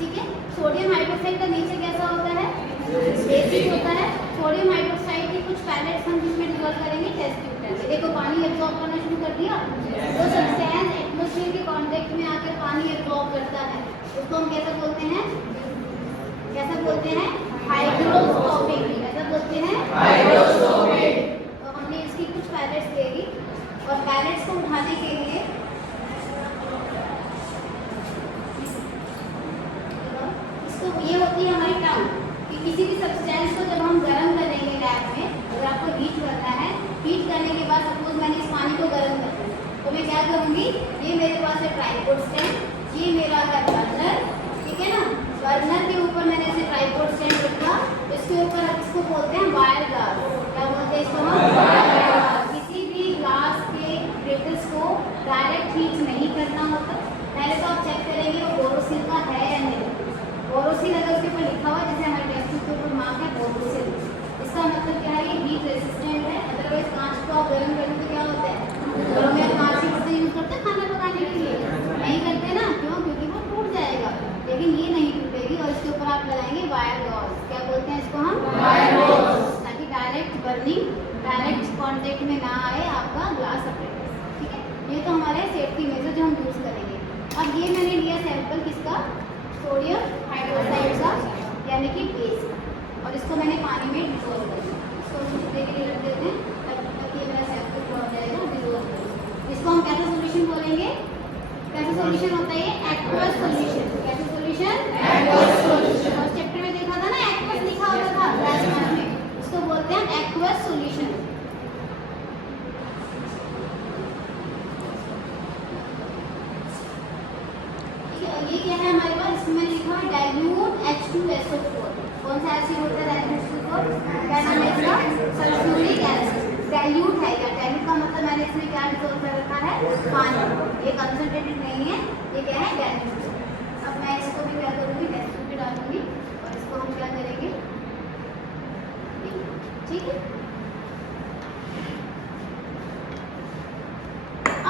ठीक है। Sodium hydroxide का नेचर कैसा होता है? बेसिक होता है। सोडियम हाइड्रोक्साइड के कुछ पैलेट्स हम जिसमें डिजोल्व करेंगे टेस्ट ट्यूब में। देखो पानी एब्जॉर्ब करना शुरू कर दिया, तो सब्सटेंस एटमॉस्फेयर के कांटेक्ट में आकर पानी एब्जॉर्ब करता है, उसको हम कैसा बोलते हैं? कैसा बोलते हैं? हाइड्रोस्कोपिक। कैसा बोलते हैं? हाइड्रोस्कोपिक। तो हमने इसकी कुछ पैलेट्स ले ली और पैलेट्स को उठाने के लिए इसको ये होती है हमारी टंग कि किसी भी सब्सटेंस को जब हम गर्म करेंगे लैब में, अगर आपको हीट करना है, हीट करने के बाद सपोज मैंने इस पानी को गर्म कर दिया, तो मैं क्या करूँगी? ये मेरे पास है ट्राइपोड स्टैंड, ये मेरा है बर्नर, ठीक है ना। बर्नर के ऊपर मैंने इसे ट्राइपोड स्टैंड रखा, इसके ऊपर अब इसको बोलते हैं वायर गार्ड। क्या बोलते हैं इसको हम? Wire guard. किसी भी ग्लास के क्रिस्टल्स को डायरेक्ट हीट नहीं करना होता। पहले तो आप चेक करेंगे वो बोरोसिल का है या नहीं। बोरोसिल अगर उसके ऊपर लिखा हुआ, जैसे हमारे टेस्ट ट्यूब के ऊपर मार्क है बोरोसिल, इसका मतलब क्या है? ये हीट रेजिस्टेंट है। अदरवाइज कांच को आप गर्म करें तो क्या होता है? घरों में कांच के बर्तन यूज करते हैं खाना पकाने के लिए? नहीं करते ना, क्यों? क्योंकि वो टूट जाएगा। लेकिन ये नहीं टूटेगी और इसके ऊपर आप लगाएंगे वायर गॉज। क्या बोलते हैं इसको हम? वायर गॉज, ताकि डायरेक्ट बर्निंग, डायरेक्ट कांटेक्ट में ना आए आपका ग्लास अपरेटस, ठीक है। ये तो हमारे सेफ्टी मेजर जो हम यूज करेंगे। अब ये मैंने लिया सैंपल किसका? सोडियम हाइड्रोक्साइड का, यानी कि बेस, और इसको मैंने पानी में डिसोल्व कर दिया। इसको छुट्टे के लिए रख देते हैं तब तक ये मेरा सैंपल हो जाएगा डिसोल्व। इसको हम कैसा सॉल्यूशन बोलेंगे? कैसा सॉल्यूशन होता है ये? Aqueous solution. कैसा सॉल्यूशन? Aqueous solution. और चैप्टर में देखा था ना, एक्वस लिखा होता था क्लास में, इसको बोलते हैं एक्वस सॉल्यूशन। ये क्या है हमारे पास? इसमें लिखा है डाइल्यूट H2SO4। कौन सा एसिड होता है डाइल्यूट H2SO4? क्या नाम है इसका? Sulphuric acid. डाइल्यूट है या डाइल्यूट का मतलब मैंने इसमें क्या डिसॉल्व कर रखा है? पानी। ये कंसंट्रेटेड नहीं है, ये क्या है? डाइल्यूट। अब मैं इसको भी क्या करूँगी? टेस्ट ट्यूब में डालूंगी और इसको हम क्या करेंगे? ठीक है।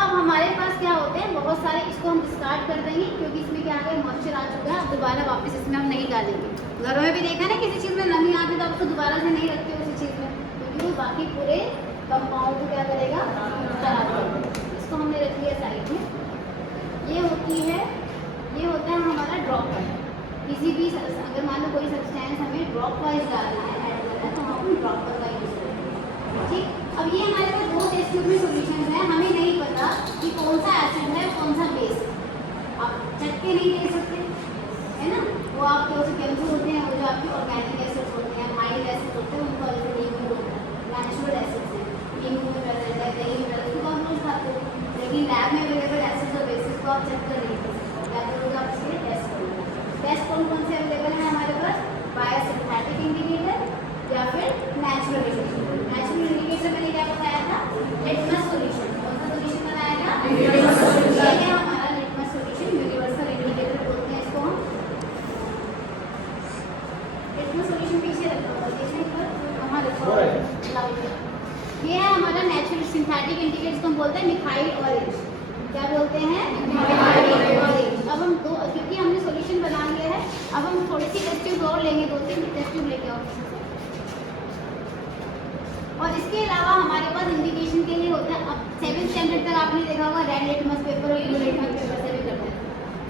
अब हमारे पास क्या होते हैं? बहुत सारे, इसको हम डिस्कार्ड कर देंगे क्योंकि इसमें क्या है? मॉइस्चर आ चुका है। अब दोबारा वापस इसमें हम नहीं डालेंगे। घरों में भी देखा ना, किसी चीज़ में नमी आती है तो आप उसको दोबारा से नहीं रखते उसी चीज़ में, क्योंकि वो बाकी पूरे कंपाउंड को क्या करेगा? खराब करेगा। इसको हमने रख लिया साइड में। ये होती है, ये होता है हमारा ड्रॉपर। किसी भी अगर मान लो कोई सब्सटेंस हमें ड्रॉप वाइज डालना है, ऐड करना है, तो हम ड्रॉपर का यूज़ करेंगे, ठीक। अब ये हमारे पास दो टेस्ट ट्यूब में सोल्यूशन है, हमें नहीं पता कि कौन सा एसिड है कौन सा बेस है। आप चख के नहीं दे सकते, है ना। वो आपके जो केमिकल होते हैं, वो जो आपके ऑर्गेनिक एसिड्स होते हैं, माइल्ड एसिड होते हैं, उनको ऑलरेडी यूज होता है। नेचुरल एसिड्स हैं, नींबू में प्रेजेंट है, दही में प्रेजेंट है, तो आप रोज खाते हो। लेकिन लैब में अवेलेबल एसिड्स और बेसिस को आप चेक कर नहीं सकते, क्या करोगे? आप इसके टेस्ट करोगे। टेस्ट कौन कौन से अवेलेबल है हमारे पास? बायोसिंथेटिक इंडिकेटर या फिर नेचुरल इंडिकेटर। नेचुरल इंडिकेटर मैंने क्या बताया था? Litmus solution. कौन सा सॉल्यूशन बनाया था? Litmus solution. ये हमारा लिटमस सॉल्यूशन, यूनिवर्सल इंडिकेटर बोलते हैं इसको हम। लिटमस सॉल्यूशन पीछे रखा हुआ है, इसमें पर वहां रखा हुआ है। ये है हमारा नेचुरल सिंथेटिक इंडिकेटर, जिसको हम बोलते हैं मिथाइल ऑरेंज। क्या बोलते हैं? Methyl orange. अब हम दो, क्योंकि हमने सॉल्यूशन बना लिया है, अब हम थोड़ी सी टेस्ट ट्यूब और लेंगे, 2-3 टेस्ट ट्यूब लेके आओ। और इसके अलावा हमारे पास इंडिकेशन के लिए होता है, अब 7th स्टैंडर्ड तक आपने देखा होगा रेड लिटमस पेपर और येलो लिटमस पेपर से भी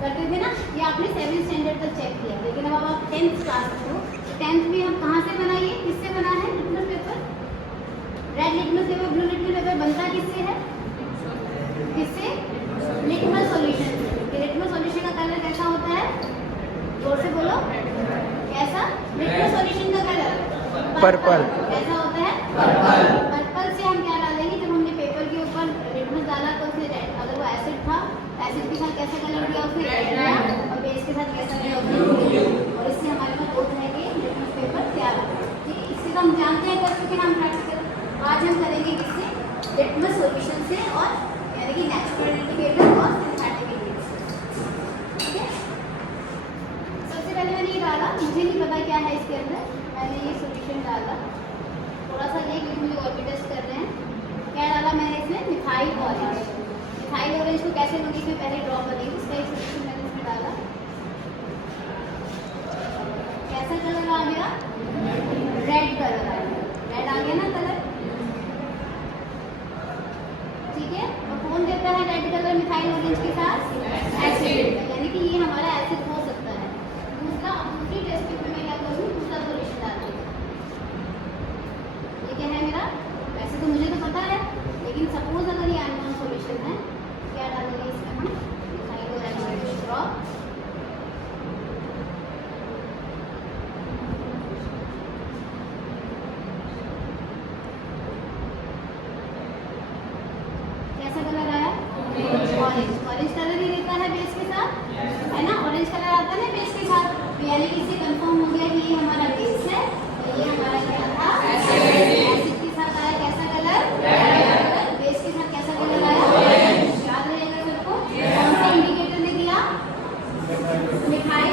करते थे ना, ये आपने 7th स्टैंडर्ड तक चेक किया। लेकिन अब आप 10th क्लास में हो, 10th में हम कहाँ से बनाइए? किससे बना है litmus paper? Red litmus paper, blue litmus paper बनता किससे है? किससे? लिटमस सॉल्यूशन से। लिटमस सॉल्यूशन का कलर कैसा होता है? जोर से बोलो, कैसा? लिटमस सॉल्यूशन का कलर पर्पल। कैसा होता है? पर्पल। पर्पल से हम क्या डालेंगे? जब हमने पेपर के ऊपर लिटमस डाला तो फिर रेड, अगर वो एसिड था, एसिड के साथ कैसा कलर दिया? उसने रेड दिया, और बेस के साथ कैसा दिया? ब्लू। और इससे हमारे पास 2 तरह के लिटमस पेपर तैयार होते हैं, ठीक है। इससे हम जानते हैं कर चुके हैं हम प्रैक्टिकल। आज हम करेंगे किससे? लिटमस सॉल्यूशन से, और यानी कि नेचुरल इंडिकेटर और सिंथेटिक इंडिकेटर, ठीक है। सबसे पहले मैंने ये डाला, मुझे नहीं पता क्या है इसके अंदर, मैंने ये सॉल्यूशन डाला थोड़ा सा, ये क्योंकि मुझे और भी टेस्ट कर रहे हैं। क्या डाला मैंने इसमें? Methyl orange. मिथाइल ऑरेंज को कैसे लूँगी? इसमें पहले ड्रॉ करेंगे, उसका एक सॉल्यूशन मैंने इसमें डाला। रेड कलर आएगा, रेड आ गया ना कलर, ठीक है। और कौन देता है रेड कलर मिथाइल ऑरेंज के साथ? एसिड, यानी कि ये हमारा एसिड हो सकता है। दूसरी टेस्ट ट्यूब में मैं क्या करूँ, दूसरा सॉल्यूशन डाल दूँ। ये क्या है मेरा, वैसे तो मुझे तो पता है, लेकिन सपोज अगर ये अननोन सॉल्यूशन है, क्या डालेंगे इसमें हम, मिथाइल ऑरेंज ड्रॉप। कैसा कलर आया? ऑरेंज, ऑरेंज कलर ही रहता है बेस के साथ, है ना, ऑरेंज कलर आता है ना बेस के साथ। तो यानी कि इससे कंफर्म हो गया कि ये हमारा बेस है, और ये हमारा क्या था, एसिड के साथ आया कैसा कलर, कलर, बेस के साथ कैसा कलर आया, याद रहेगा सबको। कौन सा इंडिकेटर ने दिया, मिथाइल